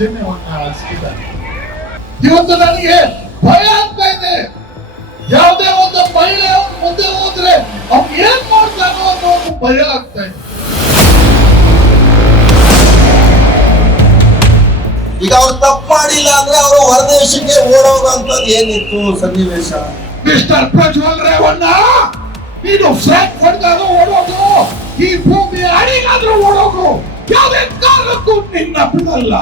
ದೌರ್ಜನ್ಯವನ್ನ ಹರಿಸಿದ್ದಾರೆ ಇವತ್ತು ನನಗೆ ಭಯ ಆಗ್ತಾ ಇದೆ. ಯಾವುದೇ ಒಂದು ಮಹಿಳೆ ಮುಂದೆ ಹೋದ್ರೆ ಅವ್ನು ಏನ್ ಮಾಡ್ತಾನೋ ಅನ್ನೋ ಒಂದು ಭಯ ಆಗ್ತಾ ಇದೆ. ಈಗ ಅವ್ರು ತಪ್ಪು ಮಾಡಿಲ್ಲ ಅಂದ್ರೆ ಅವರು ಹೊರದೇಶಕ್ಕೆ ಓಡೋಗುವಂತದ್ದು ಏನಿತ್ತು ಸನ್ನಿವೇಶ? ಮಿಸ್ಟರ್ ಪ್ರಜ್ವಲ್ ರೇವಣ್ಣ ನೀನು ಫ್ಲಾಟ್ ಹೊಡೆದಾಗ ಓಡೋದು ಈ ಭೂಮಿ ಅಡಿಗಾದ್ರೂ ಓಡೋದು ಯಾವುದೇ ಕಾರಣಕ್ಕೂ ನಿನ್ನ ಬಿಡಲ್ಲ.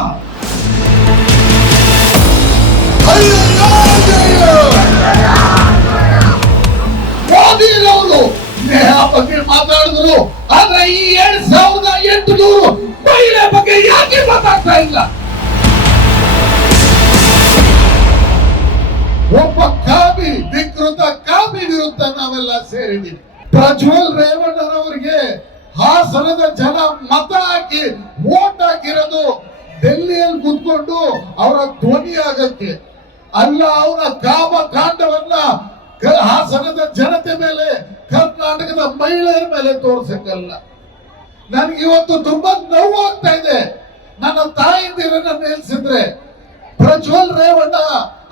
ಮೋದಿರವರು ನೇಹ ಬಗ್ಗೆ ಮಾತಾಡಿದ್ರು. ಆದ್ರೆ ಈ ಎರಡ್ ಸಾವಿರದ ಎಂಟುನೂರು ಮಹಿಳೆ ಬಗ್ಗೆ ಯಾಕೆ ಮಾತಾಡ್ತಾ ಇಲ್ಲ? ಒಬ್ಬ ಕಾಮಿ, ವಿಕೃತ ಕಾಪಿ ವಿರುದ್ಧ ನಾವೆಲ್ಲ ಸೇರಿದ್ದೀವಿ. ಪ್ರಜ್ವಲ್ ರೇವಣ್ಣನವರಿಗೆ ಹಾಸನದ ಜನ ಮತ ಹಾಕಿ ವೋಟ್ ಹಾಕಿರೋದು ಡೆಲ್ಲಿಯಲ್ಲಿ ಕೂತ್ಕೊಂಡು ಅವರ ಧ್ವನಿ ಆಗಕ್ಕೆ ಅಲ್ಲ, ಅವರ ಕಾಮ ಕಾಂಡವನ್ನ ಹಾಸನದ ಜನತೆ ಮೇಲೆ, ಕರ್ನಾಟಕದ ಮಹಿಳೆಯರ ಮೇಲೆ ತೋರ್ಸಕ್ಕಲ್ಲ. ನನಗೆ ಇವತ್ತು ತುಂಬಾ ನೋವು ಆಗ್ತಾ ಇದೆ. ನನ್ನ ತಾಯಿಂದಿರನ್ನ ನಿಲ್ಸಿದ್ರೆ ಪ್ರಜ್ವಲ್ ರೇವಣ್ಣ,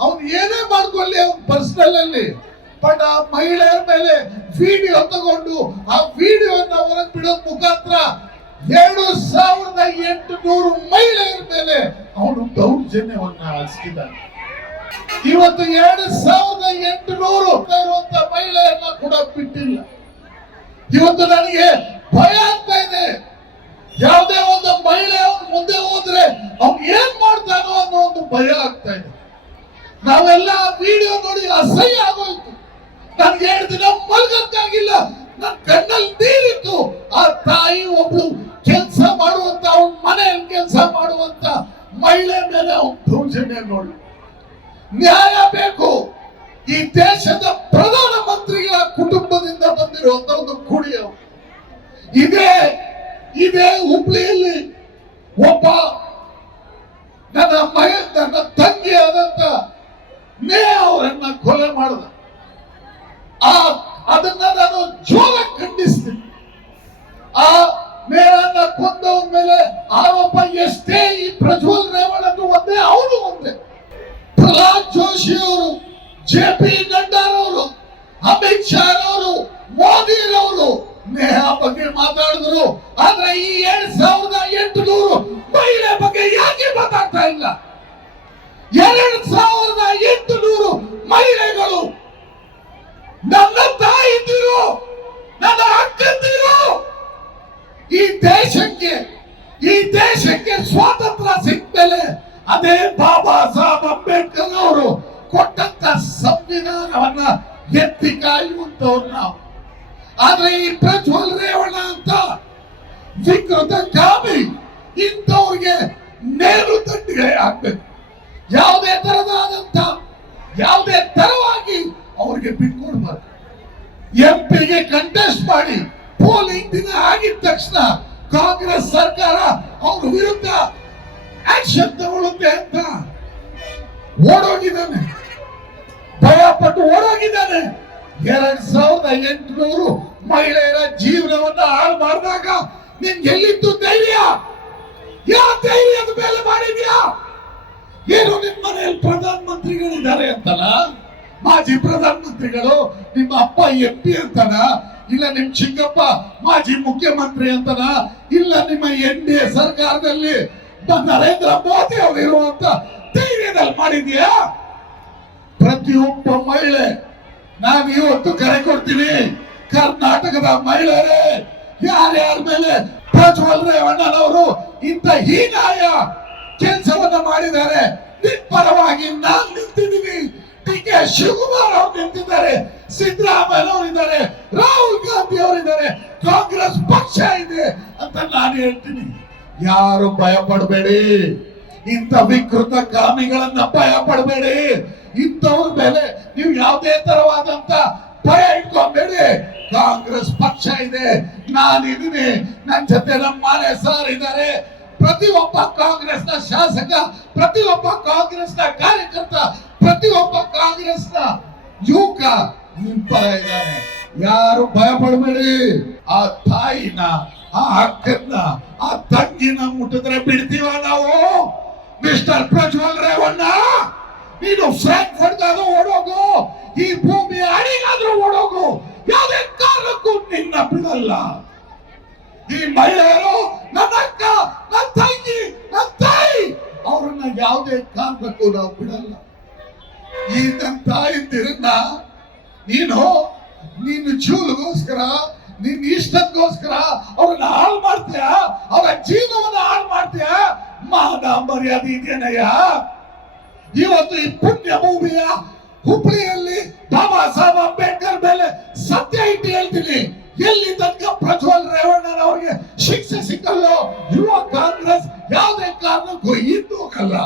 ಅವ್ನು ಏನೇ ಮಾಡ್ಕೊಳ್ಳಿ ಅವ್ನ ಪರ್ಸನಲ್ ಅಲ್ಲಿ ಬಟ್ ಆ ಮಹಿಳೆಯರ ಮೇಲೆ ವಿಡಿಯೋ ತಗೊಂಡು, ಆ ವಿಡಿಯೋನ ಹೊರಗೆ ಬಿಡೋದ್ ಮುಖಾಂತರ ಎರಡು ಸಾವಿರದ ಎಂಟು ನೂರು ಮಹಿಳೆಯರ ಮೇಲೆ ಅವನು ದೌರ್ಜನ್ಯವನ್ನ ಹರಿಸಿದ್ದಾನೆ ಇವತ್ತು ಎರಡು ಸಾವಿರದ ಎಂಟುನೂರು ಇರುವಂತ ಮಹಿಳೆಯನ್ನ ಕೂಡ ಬಿಟ್ಟಿಲ್ಲ. ಇವತ್ತು ನನಗೆ ಭಯ ಆಗ್ತಾ ಇದೆ. ಯಾವುದೇ ಒಂದು ಮಹಿಳೆ ಮುಂದೆ ಹೋದ್ರೆ ಅವ್ನು ಏನ್ ಮಾಡ್ತಾನೋ ಅನ್ನೋ ಒಂದು ಭಯ ಆಗ್ತಾ ಇದೆ. ನಾವೆಲ್ಲ ವಿಡಿಯೋ ನೋಡಿ ಅಸಹ್ಯ ಆಗೋಯ್ತು. ನನ್ಗೆ ಎರಡು ದಿನ ಮಲ್ಗಕ್ಕಾಗಿಲ್ಲ. ನನ್ನ ಕಣ್ಣಲ್ಲಿ ನೀರಿತ್ತು. ಆ ತಾಯಿ ಒಬ್ಳು ಕೆಲಸ ಮಾಡುವಂತ, ಅವ್ನ ಮನೆಯಲ್ಲಿ ಕೆಲಸ ಮಾಡುವಂತ ಮಹಿಳೆ ಮೇಲೆ ಅವ್ನು ದೌರ್ಜನ್ಯ ನೋಡಿ ನ್ಯಾಯ ಬೇಕು. ಈ ದೇಶದ ಪ್ರಧಾನ ಮಂತ್ರಿಗಳ ಕುಟುಂಬದಿಂದ ಬಂದಿರುವಂತ ಒಂದು ಕುಡಿಯ. ಇದೇ ಇದೇ ಹುಬ್ಳಿಯಲ್ಲಿ ಒಬ್ಬ ನನ್ನ ಮಗ ನನ್ನ ತಂಗಿ ಆದಂತ ನೇ ಅವರನ್ನ ಕೊಲೆ ಮಾಡಿದ. ಆ, ಅದನ್ನ ನಾನು ಜೋರ ಖಂಡಿಸ್ತೀನಿ. ಆ ಮೇಳನ್ನ ಕೊಂದವನ ಮೇಲೆ ಆರೋಪ ಎಷ್ಟೇ ಈ ಪ್ರಜ್ವಲ್ ಜೆ ಪಿ ನಡ್ಡಾರವರು ಅಮಿತ್ ಶಾ ಈ ಪ್ರಜ್ವಲ್ ರೇವಣ್ಣ ಅಂತ ವಿಕೃತ ಕಾಮಿ ಇಂಥವ್ರಿಗೆ ನೇರು ತಟ್ಟಿಗೆ ಆಗ್ಬೇಕು. ಯಾವುದೇ ತರದಾದಂತ ಯಾವುದೇ ತರವಾಗಿ ಅವ್ರಿಗೆ ಬಿಟ್ಕೊಡ್ಬಾರ್ದು ಎಂ ಪಿಗೆ ಕಂಟೆಸ್ಟ್ ಮಾಡಿ ಪೋಲಿಂಗ್ ದಿನ ಆಗಿದ ತಕ್ಷಣ ಕಾಂಗ್ರೆಸ್ ಸರ್ಕಾರ ಅವ್ರ ವಿರುದ್ಧ ಆಕ್ಷನ್ ತಗೊಳ್ಳುತ್ತೆ ಅಂತ ಓಡೋಗಿದ್ದಾನೆ. ಭಯ ಪಟ್ಟು ಓಡೋಗಿದ್ದಾನೆ. ಎರಡ್ ಸಾವಿರದ ಎಂಟುನೂರು ಮಹಿಳೆಯರ ಜೀವನವನ್ನ ಹಾಳು ಮಾಡಿದಾಗ ನಿನ್ಗೆ ಎಲ್ಲಿತ್ತು ಧೈರ್ಯ ಯಾವ ಧೈರ್ಯದ ಮೇಲೆ ಮಾಡಿದ್ಯಾ? ಏನು ನಿಮ್ಮ ಮನೆಯಲ್ಲಿ ಪ್ರಧಾನ ಮಂತ್ರಿಗಳಿದ್ದಾರೆ ಅಂತಲ್ಲ? ಮಾಜಿ ಪ್ರಧಾನ ಮಂತ್ರಿಗಳು ನಿಮ್ಮ ಅಪ್ಪ ಎಂ ಪಿ ಅಂತನ? ಇಲ್ಲ ನಿಮ್ ಚಿಕ್ಕಪ್ಪ ಮಾಜಿ ಮುಖ್ಯಮಂತ್ರಿ ಅಂತನ? ಇಲ್ಲ ನಿಮ್ಮ ಎನ್ ಡಿ ಎ ಸರ್ಕಾರದಲ್ಲಿ ನರೇಂದ್ರ ಮೋದಿ ಅವರು ಇರುವಂತ ಧೈರ್ಯದಲ್ಲಿ ಮಾಡಿದ್ಯಾ? ಪ್ರತಿಯೊಬ್ಬ ಮಹಿಳೆ ನಾವು ಇವತ್ತು ಕರೆ ಕೊಡ್ತೀವಿ ಕರ್ನಾಟಕದ ಮಹಿಳೆಯರೇ, ಯಾರ್ಯಾರ ಮೇಲೆ ಪ್ರಜ್ವಲ್ ರೇವಣ್ಣನವರು ಇಂಥ ಹೀನಾಯ ಕೆಲಸವನ್ನ ಮಾಡಿದ್ದಾರೆ ನಿನ್ ಪರವಾಗಿ ನಾನ್ ನಿಂತಿದ್ದೀನಿ. ಡಿ ಕೆ ಶಿವಕುಮಾರ್ ಅವರು ನಿಂತಿದ್ದಾರೆ ಸಿದ್ದರಾಮಯ್ಯ ಅವರಿದ್ದಾರೆ ರಾಹುಲ್ ಗಾಂಧಿ ಅವರಿದ್ದಾರೆ, ಕಾಂಗ್ರೆಸ್ ಪಕ್ಷ ಇದೆ ಅಂತ ನಾನು ಹೇಳ್ತೀನಿ. ಯಾರು ಭಯ ಪಡಬೇಡಿ ಇಂಥ ವಿಕೃತ ಕಾಮಿಗಳನ್ನ ಭಯ ಪಡಬೇಡಿ ಇಂಥವ್ರ ಮೇಲೆ ನೀವು ಯಾವುದೇ ತರವಾದಂತ ಭಯ ಇಟ್ಕೊಂಬೇಡಿ. ಕಾಂಗ್ರೆಸ್ ಪಕ್ಷ ಇದೆ, ನಾನಿದ್ದೀನಿ. ನನ್ನ ಜೊತೆ ನಮ್ಮ ಮಾಲೆ ಸರ್ ಇದ್ದಾರೆ. ಪ್ರತಿಯೊಬ್ಬ ಕಾಂಗ್ರೆಸ್ನ ಶಾಸಕ, ಪ್ರತಿಯೊಬ್ಬ ಕಾಂಗ್ರೆಸ್ನ ಕಾರ್ಯಕರ್ತ, ಪ್ರತಿಯೊಬ್ಬ ಕಾಂಗ್ರೆಸ್ನ ಯುವಕ ನಿಮ್ ಪರ ಇದ್ದಾನೆ. ಯಾರು ಭಯ ಪಡಬೇಡಿ. ಆ ತಾಯಿನ, ಆ ಅಕ್ಕನ್ನ, ಆ ತಂಗಿನ ಮುಟ್ಟಿದ್ರೆ ಬಿಡ್ತೀವ ನಾವು? ಮಿಸ್ಟರ್ ಪ್ರಜ್ವಲ್ ರೇವಣ್ಣ, ನೀನು ಫ್ರಾಂಕ್ಫರ್ಟ್ಗಾದ್ರೂ ಓಡೋಗು. ಈ ಭೂಮಿಯ ಅಡಿಗಾದ್ರೂ ಓಡೋಗು. ಯಾವುದೇ ಕಾರಣಕ್ಕೂ ನಿನ್ನ ಬಿಡಲ್ಲ. ಈ ಮಹಿಳೆಯರು ನನ್ನ ಅಕ್ಕ, ನನ್ನ ತಂಗಿ, ನನ್ನ ತಾಯಿ, ಅವರನ್ನ ಯಾವುದೇ ಕಾರಣಕ್ಕೂ ನಾವು ಬಿಡಲ್ಲ. ಈ ನನ್ನ ತಾಯಿಂದಿರನ್ನ ನೀನು ನಿನ್ನ ಜೀವನಗೋಸ್ಕರ, ನಿನ್ನ ಇಷ್ಟಕ್ಕೋಸ್ಕರ ಅವ್ರನ್ನ ಹಾಳು ಮಾಡ್ತೀಯ? ಅವರ ಜೀವನವನ್ನ ಹಾಳು ಮಾಡ್ತೀಯ? ಮಾನ ಮರ್ಯಾದೆ ಇವತ್ತು ಈ ಪುಣ್ಯ ಭೂಮಿಯ ಹುಬ್ಬಳ್ಳಿಯಲ್ಲಿ ಬಾಬಾ ಸಾಹೇಬ್ ಅಂಬೇಡ್ಕರ್ ಮೇಲೆ ಸತ್ಯ ಇಟ್ಟು ಹೇಳ್ತೀನಿ. ಎಲ್ಲಿ ತನಕ ಪ್ರಜ್ವಲ್ ರೇವಣ್ಣನವರಿಗೆ ಶಿಕ್ಷೆ ಸಿಕ್ಕಲ್ಲೋ, ಯುವ ಕಾಂಗ್ರೆಸ್ ಯಾವುದೇ ಕಾರಣಕ್ಕೂ ಹಿಂದೂ ಹೋಗಲ್ಲ.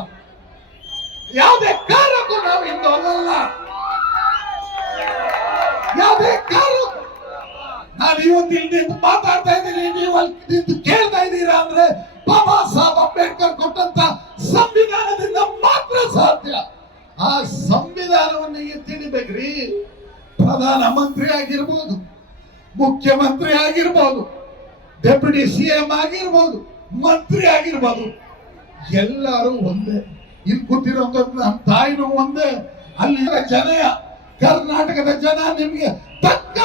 ಯಾವುದೇ ಕಾರಣಕ್ಕೂ ನಾವು ಹಿಂದೂ ಹೋಗಲ್ಲ. ಯಾವುದೇ ಕಾರಣ ನಾನು ಇವತ್ತು ಇಲ್ಲಿ ನಿಂತು ಮಾತಾಡ್ತಾ ಇದ್ದೀನಿ. ನೀವು ಅಲ್ಲಿ ನಿಂತು ಕೇಳ್ತಾ ಇದ್ದೀರಾ ಅಂದ್ರೆ ಬಾಬಾ ಸಾಹೇಬ್ ಅಂಬೇಡ್ಕರ್ ಕೊಟ್ಟಂತ ಸಂವಿಧಾನದಿಂದ ಮಾತ್ರ ಸಾಧ್ಯ. ಆ ಸಂವಿಧಾನವನ್ನು ತಿಳಿಬೇಕ್ರಿ ಪ್ರಧಾನ ಮಂತ್ರಿ ಆಗಿರ್ಬೋದು, ಮುಖ್ಯಮಂತ್ರಿ ಆಗಿರ್ಬೋದು, ಡೆಪ್ಯೂಟಿ ಸಿ ಎಂ ಆಗಿರ್ಬೋದು, ಮಂತ್ರಿ ಆಗಿರ್ಬೋದು, ಎಲ್ಲರೂ ಒಂದೇ. ಇಲ್ಲಿ ಕೂತಿರೋಂಥ ನಮ್ಮ ತಾಯಿನೂ ಒಂದೇ. ಅಲ್ಲಿ ಜನ ಕರ್ನಾಟಕದ ಜನ ನಿಮಗೆ ತಕ್ಕ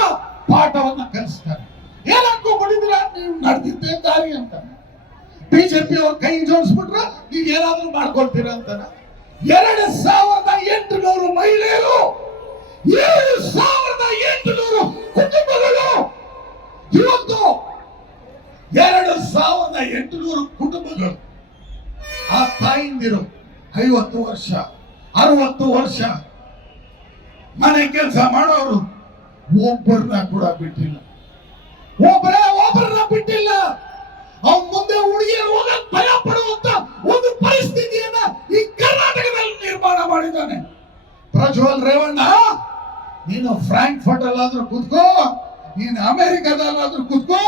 ಪಾಠವನ್ನ ಕಲಿಸ್ತಾರೆ. ಏನಕ್ಕೂ ಕೊಡಿದ್ರ ನೀವು ನಡೆದಿದ್ದೆ ದಾರಿ ಅಂತ ಬಿಜೆಪಿ ಅವ್ರ ಕೈ ಜೋಡಿಸ್ಬಿಟ್ರ ನೀವ್ ಏನಾದ್ರೂ ಮಾಡ್ಕೊಳ್ತೀರ ಅಂತ ಎರಡು ಕುಟುಂಬಗಳು. ಇವತ್ತು ಎರಡು ಸಾವಿರದ ಎಂಟುನೂರು ಕುಟುಂಬಗಳು. ಆ ತಾಯಿಂದಿರು ಐವತ್ತು ವರ್ಷ, ಅರವತ್ತು ವರ್ಷ. ಮನೆ ಕೆಲಸ ಮಾಡೋರು ಒಬ್ಬರನ್ನ ಕೂಡ ಬಿಟ್ಟಿಲ್ಲ. ಒಬ್ಬರೇ ಒಬ್ಬರನ್ನ ಬಿಟ್ಟಿಲ್ಲ. ಅವ್ನ ಮುಂದೆ ಹುಡುಗಿಯರು ಹೋಗಕ್ ಭಯ ಪಡುವಂತ ಒಂದು ಪರಿಸ್ಥಿತಿಯನ್ನ ಈ ಕರ್ನಾಟಕದಲ್ಲಿ ನಿರ್ಮಾಣ ಮಾಡಿದ್ದಾನೆ. ಪ್ರಜ್ವಲ್ ರೇವಣ್ಣ ನೀನು ಫ್ರಾಂಕ್ಫರ್ಟ್ ಅಲ್ಲಾದ್ರೂ ಕುತ್ಕೋ, ನೀನು ಅಮೆರಿಕದಲ್ಲಾದ್ರೂ ಕುತ್ಕೋ,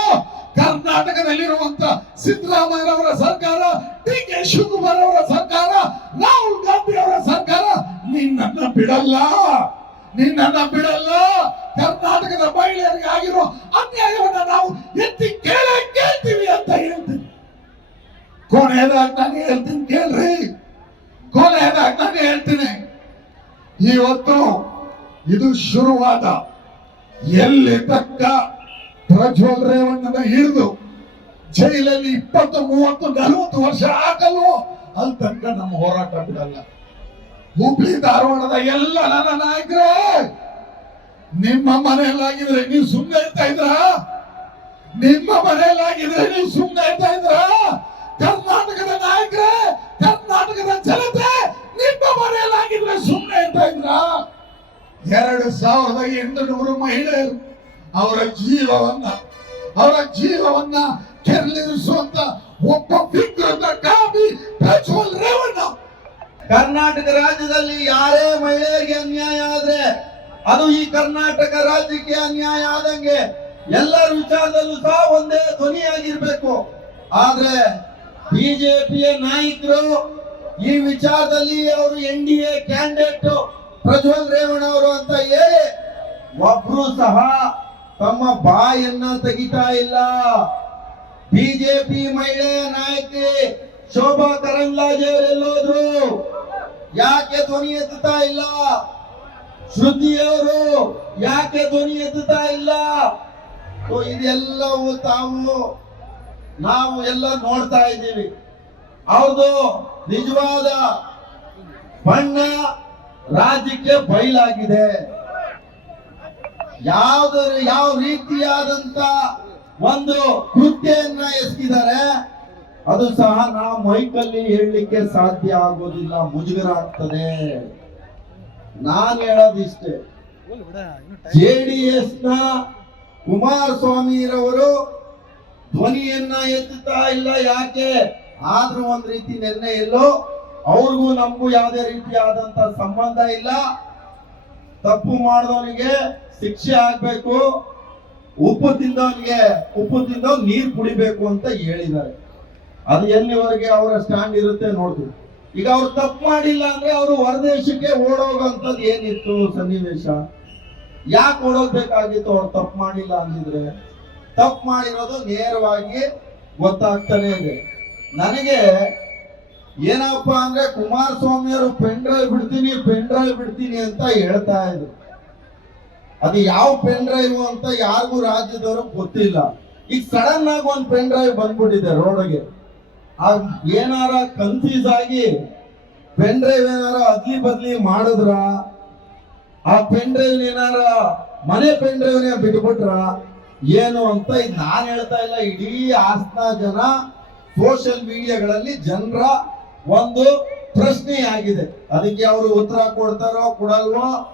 ಕರ್ನಾಟಕದಲ್ಲಿರುವಂತ ಸಿದ್ದರಾಮಯ್ಯನವರ ಸರ್ಕಾರ ಡಿ ಕೆ ಶಿವಕುಮಾರ್ ಅವರ ಸರ್ಕಾರ, ರಾಹುಲ್ ಗಾಂಧಿ ಅವರ ಸರ್ಕಾರ, ನಿನ್ನನ್ನ ಬಿಡಲ್ಲ. ನಿನ್ನನ್ನ ಬಿಡಲ್ಲ. ಕರ್ನಾಟಕದ ಮಹಿಳೆಯರಿಗೆ ಆಗಿರೋ ಅನ್ಯಾಯವನ್ನ ನಾವು ಎತ್ತಿ ಕೇಳೇ ಕೇಳ್ತೀವಿ ಅಂತ ಹೇಳ್ತೀನಿ. ಕೊನೆಯದಾಗಿ ನಾನು ಹೇಳ್ತೀನಿ ಕೇಳ್ರಿ. ಕೊನೆಯದಾಗಿ ನಾನು ಹೇಳ್ತೀನಿ. ಇವತ್ತು ಇದು ಶುರುವಾದ. ಎಲ್ಲಿ ತಕ್ಕ ಪ್ರಜ್ವಲ್ ರೇವಣ್ಣನ ಹಿಡಿದು ಜೈಲಲ್ಲಿ ಇಪ್ಪತ್ತು, ಮೂವತ್ತು, ನಲವತ್ತು ವರ್ಷ ಹಾಕಲ್ವೋ ಅಲ್ಲಿ ತನಕ ನಮ್ಮ ಹೋರಾಟ ಬಿಡಲ್ಲ. ಹುಬ್ಳಿ, ಧಾರವಾಡದ ಎಲ್ಲ ನನ್ನ ನಾಯಕರೇ, ನಿಮ್ಮ ಮನೆಯಲ್ಲಾಗಿದ್ರೆ ನೀವು ಸುಮ್ಮನೆ ಇರ್ತಾ ಇದ್ರ? ನಿಮ್ಮ ಮನೆಯಲ್ಲಾಗಿದ್ರೆ ನೀವು ಸುಮ್ಮನೆ ಇರ್ತಾ ಇದ್ರ? ಕರ್ನಾಟಕದ ನಾಯಕರೇ, ಕರ್ನಾಟಕದ ಜನತೆ, ನಿಮ್ಮ ಮನೆಯಲ್ಲಾಗಿದ್ರೆ ಸುಮ್ಮನೆ ಇರ್ತಾ ಇದ್ರ? ಎರಡು ಸಾವಿರದ ಎಂಟುನೂರು ಮಹಿಳೆಯರು ಅವರ ಜೀವವನ್ನ ಅವರ ಜೀವವನ್ನ ಕೆರಳಿರಿಸುವಂತ ಒಬ್ಬ ವಿಕೃತ ಕಾಮಿ ರೇವಣ್ಣ. ಕರ್ನಾಟಕ ರಾಜ್ಯದಲ್ಲಿ ಯಾರೇ ಮಹಿಳೆಯರಿಗೆ ಅನ್ಯಾಯ ಆದ್ರೆ ಅದು ಈ ಕರ್ನಾಟಕ ರಾಜ್ಯಕ್ಕೆ ಅನ್ಯಾಯ ಆದಂಗೆ ಎಲ್ಲರ ವಿಚಾರದಲ್ಲೂ ಸಹ ಒಂದೇ ಧ್ವನಿಯಾಗಿರ್ಬೇಕು. ಆದ್ರೆ ಬಿಜೆಪಿಯ ನಾಯಕರು ಈ ವಿಚಾರದಲ್ಲಿ ಅವರು N D A candidate Prajwal Revanna ಅವರು ಅಂತ ಹೇಳಿ ಒಬ್ರು ಸಹ ತಮ್ಮ ಬಾಯನ್ನ ತೆಗಿತಾ ಇಲ್ಲ. ಬಿಜೆಪಿ ಮಹಿಳೆಯ ನಾಯಕಿ ಶೋಭಾ ಕರಂದ್ಲಾಜೆ ಅವರೆಲ್ಲೋದ್ರು ಯಾಕೆ ಧ್ವನಿ ಎತ್ತುತ್ತಾ ಇಲ್ಲ? ಶ್ರುತಿಯವರು ಯಾಕೆ ಧ್ವನಿ ಎತ್ತುತ್ತಾ ಇಲ್ಲ? ಇದೆಲ್ಲವೂ ತಾವು, ನಾವು ಎಲ್ಲ ನೋಡ್ತಾ ಇದ್ದೀವಿ. ಅವ್ರದ್ದು ನಿಜವಾದ ಬಣ್ಣ ರಾಜ್ಯಕ್ಕೆ ಬಯಲಾಗಿದೆ. ಯಾವ್ದು, ಯಾವ ರೀತಿಯಾದಂತ ಒಂದು ಕೃತ್ಯನ್ನ ಎಸಗಿದರೆ ಅದು ಸಹ ನಾವು ಮೈಕಲ್ಲಿ ಹೇಳಲಿಕ್ಕೆ ಸಾಧ್ಯ ಆಗೋದಿಲ್ಲ ಮುಜುಗರ ಆಗ್ತದೆ ನಾನು ಹೇಳೋದಿಷ್ಟೇ ಜೆ ಡಿ ಎಸ್ನ ಕುಮಾರಸ್ವಾಮಿರವರು ಧ್ವನಿಯನ್ನ ಎತ್ತುತ್ತಾ ಇಲ್ಲ, ಯಾಕೆ? ಆದ್ರೂ ಒಂದ್ ರೀತಿ ನಿರ್ಣಯ ಎಲ್ಲೋ ಅವ್ರಿಗೂ ನಮಗೂ ಯಾವುದೇ ರೀತಿಯಾದಂತ ಸಂಬಂಧ ಇಲ್ಲ. ತಪ್ಪು ಮಾಡಿದವನಿಗೆ ಶಿಕ್ಷೆ ಆಗ್ಬೇಕು, ಉಪ್ಪು ತಿಂದವನಿಗೆ ಉಪ್ಪು ತಿಂದವ್ ನೀರು ಕುಡಿಬೇಕು ಅಂತ ಹೇಳಿದ್ದಾರೆ. ಅದು ಎಲ್ಲಿವರೆಗೆ ಅವರ ಸ್ಟ್ಯಾಂಡ್ ಇರುತ್ತೆ ನೋಡ್ತೀವಿ. ಈಗ ಅವ್ರು ತಪ್ಪು ಮಾಡಿಲ್ಲ ಅಂದ್ರೆ ಅವರು ಹೊರದೇಶಕ್ಕೆ ಓಡೋಗಂಥದ್ದು ಏನಿತ್ತು ಸನ್ನಿವೇಶ? ಯಾಕೆ ಓಡೋಗ್ಬೇಕಾಗಿತ್ತು ಅವ್ರು ತಪ್ಪು ಮಾಡಿಲ್ಲ ಅಂದಿದ್ರೆ? ತಪ್ಪು ಮಾಡಿರೋದು ನೇರವಾಗಿ ಗೊತ್ತಾಗ್ತಾನೆ ಇದೆ. ನನಗೆ ಏನಪ್ಪಾ ಅಂದ್ರೆ ಕುಮಾರಸ್ವಾಮಿ ಅವರು ಪೆನ್ ಡ್ರೈವ್ ಬಿಡ್ತೀನಿ ಪೆನ್ ಡ್ರೈವ್ ಬಿಡ್ತೀನಿ ಅಂತ ಹೇಳ್ತಾ ಇದ್ರು. ಅದು ಯಾವ ಪೆನ್ ಡ್ರೈವ್ ಅಂತ ಯಾರಿಗೂ ರಾಜ್ಯದವರು ಗೊತ್ತಿಲ್ಲ. ಈಗ ಸಡನ್ ಆಗಿ ಒಂದು ಪೆನ್ ಡ್ರೈವ್ ಬಂದ್ಬಿಟ್ಟಿದೆ ರೋಡ್ಗೆ. ಆ ಏನಾರ ಕನ್ಫ್ಯೂಸ್ ಆಗಿ ಪೆನ್ ಡ್ರೈವ್ ಏನಾರ ಅದ್ಲಿ ಬದ್ಲಿ ಮಾಡಿದ್ರ? ಆ ಪೆನ್ ಡ್ರೈವ್ ಏನಾರ ಮನೆ ಪೆನ್ ಡ್ರೈವ್ನೇ ಬಿಟ್ಬಿಟ್ರ? ಏನು ಅಂತ ನಾನು ಹೇಳ್ತಾ ಇಲ್ಲ, ಇಡೀ ಆಸ್ತ ಜನ ಸೋಷಿಯಲ್ ಮೀಡಿಯಾಗಳಲ್ಲಿ ಜನರ ಒಂದು ಪ್ರಶ್ನೆಯಾಗಿದೆ. ಅದಕ್ಕೆ ಅವರು ಉತ್ತರ ಕೊಡ್ತಾರೋ ಕೊಡಲ್ವೋ